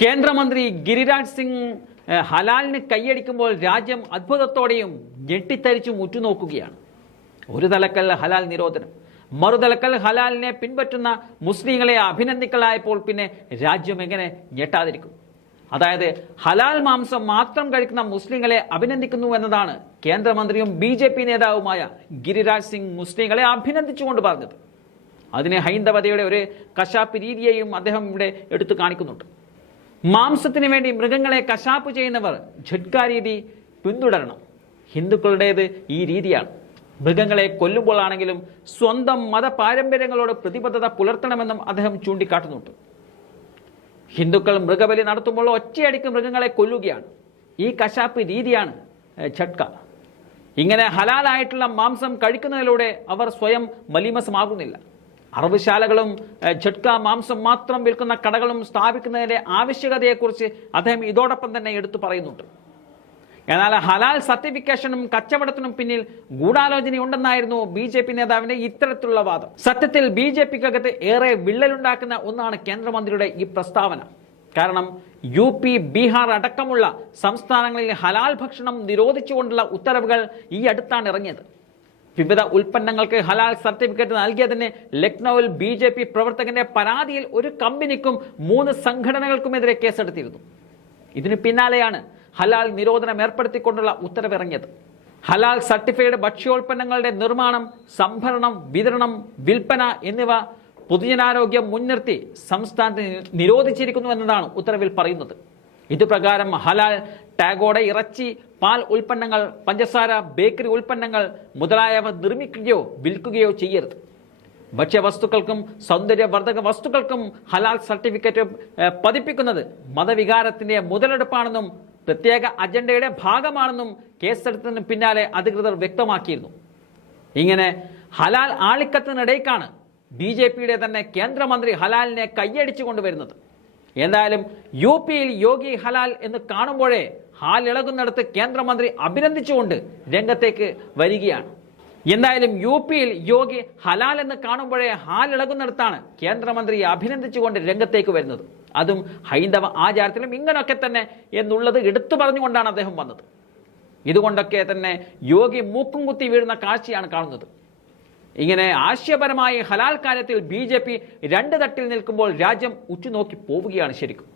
കേന്ദ്രമന്ത്രി ഗിരിരാജ് സിംഗ് ഹലാലിന് കൈയടിക്കുമ്പോൾ രാജ്യം അത്ഭുതത്തോടെയും ഞെട്ടിത്തരിച്ചും ഉറ്റുനോക്കുകയാണ്. ഒരു തലക്കൽ ഹലാൽ നിരോധനം, മറുതലക്കൽ ഹലാലിനെ പിൻപറ്റുന്ന മുസ്ലിങ്ങളെ അഭിനന്ദിക്കലായപ്പോൾ പിന്നെ രാജ്യം എങ്ങനെ ഞെട്ടാതിരിക്കും? അതായത് ഹലാൽ മാംസം മാത്രം കഴിക്കുന്ന മുസ്ലിങ്ങളെ അഭിനന്ദിക്കുന്നു എന്നതാണ് കേന്ദ്രമന്ത്രിയും BJP നേതാവുമായ ഗിരിരാജ് സിംഗ് മുസ്ലിങ്ങളെ അഭിനന്ദിച്ചുകൊണ്ട് പറഞ്ഞത്. അതിനെ ഹൈന്ദവതയുടെ ഒരു കശാപ്പ് രീതിയെയും അദ്ദേഹം ഇവിടെ എടുത്തു കാണിക്കുന്നുണ്ട്. മാംസത്തിന് വേണ്ടി മൃഗങ്ങളെ കശാപ്പ് ചെയ്യുന്നവർ ഝട്ക രീതി പിന്തുടരണം. ഹിന്ദുക്കളുടേത് ഈ രീതിയാണ്. മൃഗങ്ങളെ കൊല്ലുമ്പോഴാണെങ്കിലും സ്വന്തം മത പാരമ്പര്യങ്ങളോട് പ്രതിബദ്ധത പുലർത്തണമെന്നും അദ്ദേഹം ചൂണ്ടിക്കാട്ടുന്നുണ്ട്. ഹിന്ദുക്കൾ മൃഗബലി നടത്തുമ്പോൾ ഒറ്റയടിക്ക് മൃഗങ്ങളെ കൊല്ലുകയാണ്. ഈ കശാപ്പ് രീതിയാണ് ഝട്ക. ഇങ്ങനെ ഹലാലായിട്ടുള്ള മാംസം കഴിക്കുന്നതിലൂടെ അവർ സ്വയം മലീമസമാകുന്നില്ല. അറവുശാലകളും ഝട്ക മാംസം മാത്രം വിൽക്കുന്ന കടകളും സ്ഥാപിക്കുന്നതിന്റെ ആവശ്യകതയെക്കുറിച്ച് അദ്ദേഹം ഇതോടൊപ്പം തന്നെ എടുത്തു പറയുന്നുണ്ട്. എന്നാൽ ഹലാൽ സർട്ടിഫിക്കേഷനും കച്ചവടത്തിനും പിന്നിൽ ഗൂഢാലോചനയുണ്ടെന്നായിരുന്നു BJP നേതാവിന്റെ ഇത്തരത്തിലുള്ള വാദം. സത്യത്തിൽ BJPക്കകത്ത് ഏറെ വിള്ളലുണ്ടാക്കുന്ന ഒന്നാണ് കേന്ദ്രമന്ത്രിയുടെ ഈ പ്രസ്താവന. കാരണം UP, ബീഹാർ അടക്കമുള്ള സംസ്ഥാനങ്ങളിൽ ഹലാൽ ഭക്ഷണം നിരോധിച്ചുകൊണ്ടുള്ള ഉത്തരവുകൾ ഈ അടുത്താണ് ഇറങ്ങിയത്. വിവിധ ഉൽപ്പന്നങ്ങൾക്ക് ഹലാൽ സർട്ടിഫിക്കറ്റ് നൽകിയതിന് ലക്നൌവിൽ BJP പ്രവർത്തകന്റെ പരാതിയിൽ ഒരു കമ്പനിക്കും 3 സംഘടനകൾക്കുമെതിരെ കേസെടുത്തിരുന്നു. ഇതിന് പിന്നാലെയാണ് ഹലാൽ നിരോധനം ഏർപ്പെടുത്തിക്കൊണ്ടുള്ള ഉത്തരവിറങ്ങിയത്. ഹലാൽ സർട്ടിഫൈഡ് ഭക്ഷ്യോൽപ്പന്നങ്ങളുടെ നിർമ്മാണം, സംഭരണം, വിതരണം, വിൽപ്പന എന്നിവ പൊതുജനാരോഗ്യം മുൻനിർത്തി സംസ്ഥാനത്ത് നിരോധിച്ചിരിക്കുന്നു എന്നതാണ് ഉത്തരവിൽ പറയുന്നത്. ഇതുപ്രകാരം ഹലാൽ ടാഗോടെ ഇറച്ചി, പാൽ ഉൽപ്പന്നങ്ങൾ, പഞ്ചസാര, ബേക്കറി ഉൽപ്പന്നങ്ങൾ മുതലായവ നിർമ്മിക്കുകയോ വിൽക്കുകയോ ചെയ്യരുത്. ഭക്ഷ്യവസ്തുക്കൾക്കും സൗന്ദര്യവർദ്ധക വസ്തുക്കൾക്കും ഹലാൽ സർട്ടിഫിക്കറ്റ് പതിപ്പിക്കുന്നത് മതവികാരത്തിന്റെ മുതലെടുപ്പാണെന്നും പ്രത്യേക അജണ്ടയുടെ ഭാഗമാണെന്നും കേസെടുത്തതിന് പിന്നാലെ അധികൃതർ വ്യക്തമാക്കിയിരുന്നു. ഇങ്ങനെ ഹലാൽ ആളിക്കത്തിനിടയ്ക്കാണ് BJPയുടെ തന്നെ കേന്ദ്രമന്ത്രി ഹലാലിനെ കൈയടിച്ചു കൊണ്ടുവരുന്നത്. എന്തായാലും UPയിൽ യോഗി ഹലാൽ എന്ന് കാണുമ്പോഴേ ഹാലിളകുന്നിടത്ത് കേന്ദ്രമന്ത്രി അഭിനന്ദിച്ചുകൊണ്ട് രംഗത്തേക്ക് വരികയാണ്. എന്തായാലും UPയിൽ യോഗി ഹലാൽ എന്ന് കാണുമ്പോഴേ ഹാലിളകുന്നിടത്താണ് കേന്ദ്രമന്ത്രി അഭിനന്ദിച്ചുകൊണ്ട് രംഗത്തേക്ക് വരുന്നത്. അതും ഹൈന്ദവ ആചാരത്തിലും ഇങ്ങനെയൊക്കെ തന്നെ എന്നുള്ളത് എടുത്തു പറഞ്ഞുകൊണ്ടാണ് അദ്ദേഹം വന്നത്. ഇതുകൊണ്ടൊക്കെ തന്നെ യോഗി മൂക്കും കുത്തി വീഴുന്ന കാഴ്ചയാണ് കാണുന്നത്. ഇങ്ങനെ ആശയപരമായി ഹലാൽ കാര്യത്തിൽ BJP 2 തട്ടിൽ നിൽക്കുമ്പോൾ രാജ്യം ഉറ്റുനോക്കി പോവുകയാണ് ശരിക്കും.